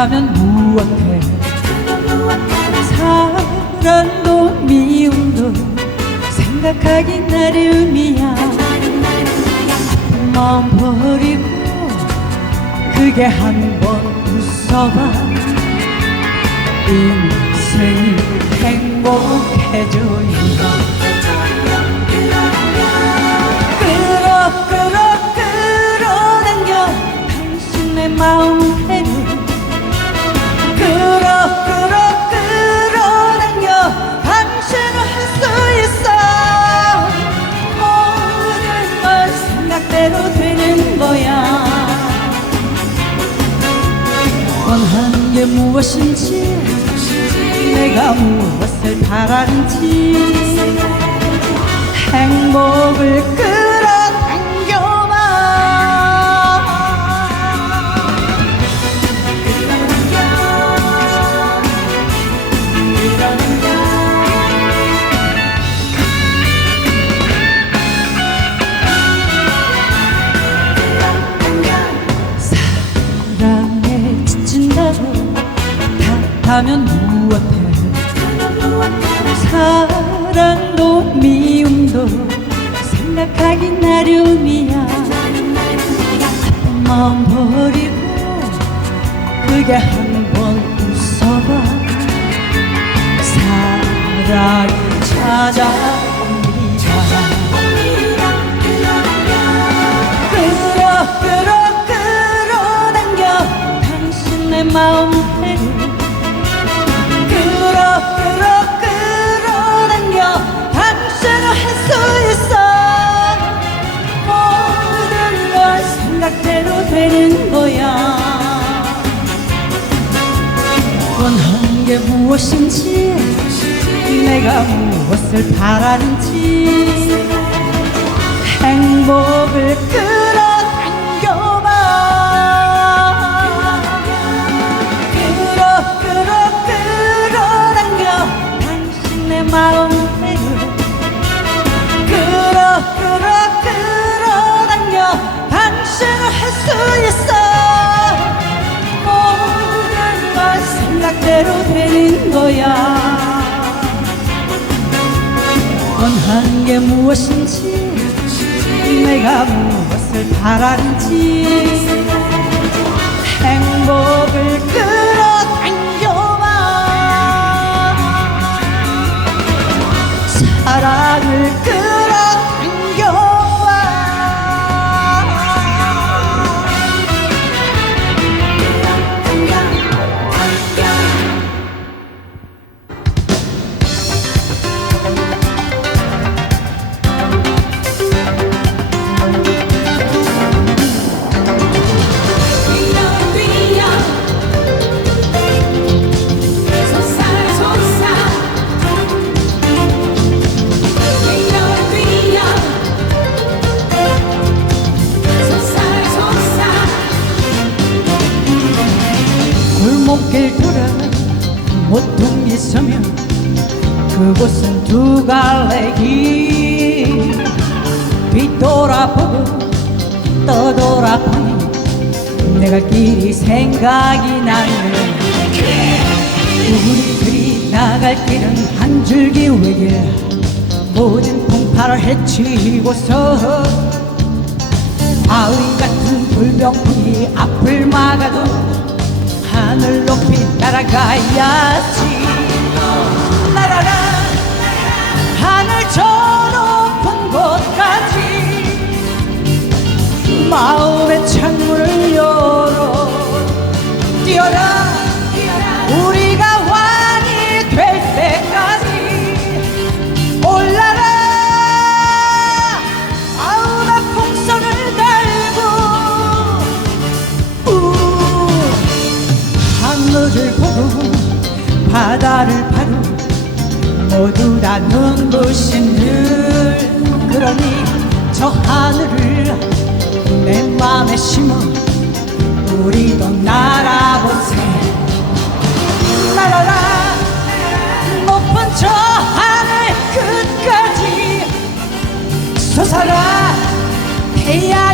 그렇다면 무엇해? 사랑도 미움도 생각하기 나름이야. 마음 버리고 그게 한번 웃어봐. 인생이 행복해져요 무엇인지 내가 무엇을 바라는지 행복을 끌 사랑도 미움도 생각하기 나름이야. 마음 버리고 그게 한번 웃어봐. 끌어당겨 당신의 마음 원하는 게 무엇인지 내가 무엇을 바라는지 행복을 끌어 생각대로 되는 거야. 원하는 게 무엇인지 내가 무엇을 바라는지 행복을 골목길 돌아 모퉁이 서면 그곳은 두 갈래 길. 뒤돌아보고 떠돌아보니 내가 길이 생각이 나네 우리들이 나갈 길은 한 줄기 외길 모든 풍파를 헤치고서 바위 같은 불병풍이 앞을 막아도 하늘 높이 날아가야지. 날아라 하늘 저 높은 곳까지. 마음의 바다를 바로 모두 다 눈부신 늘. 그러니 저 하늘을 내 맘에 심어 우리도 날아보세 날아라 높은 저 하늘 끝까지 솟아라. 태양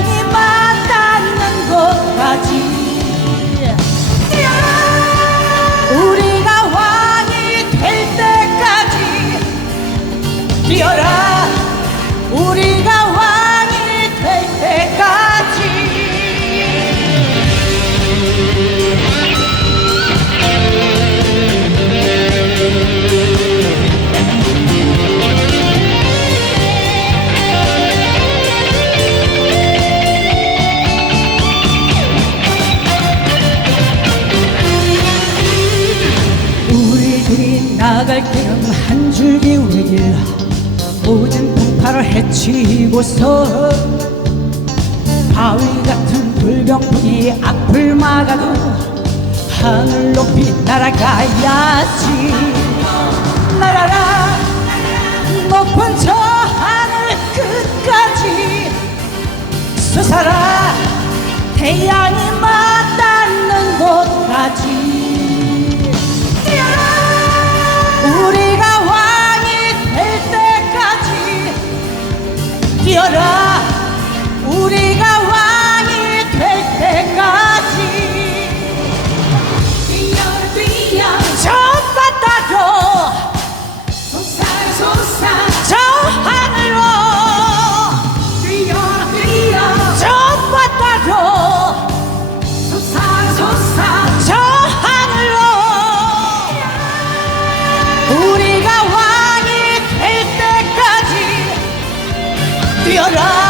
지고서 바위 같은 불병풍이 앞을 막아도 하늘 높이 날아가야지. 날아라 높은 저 사랑. Llorar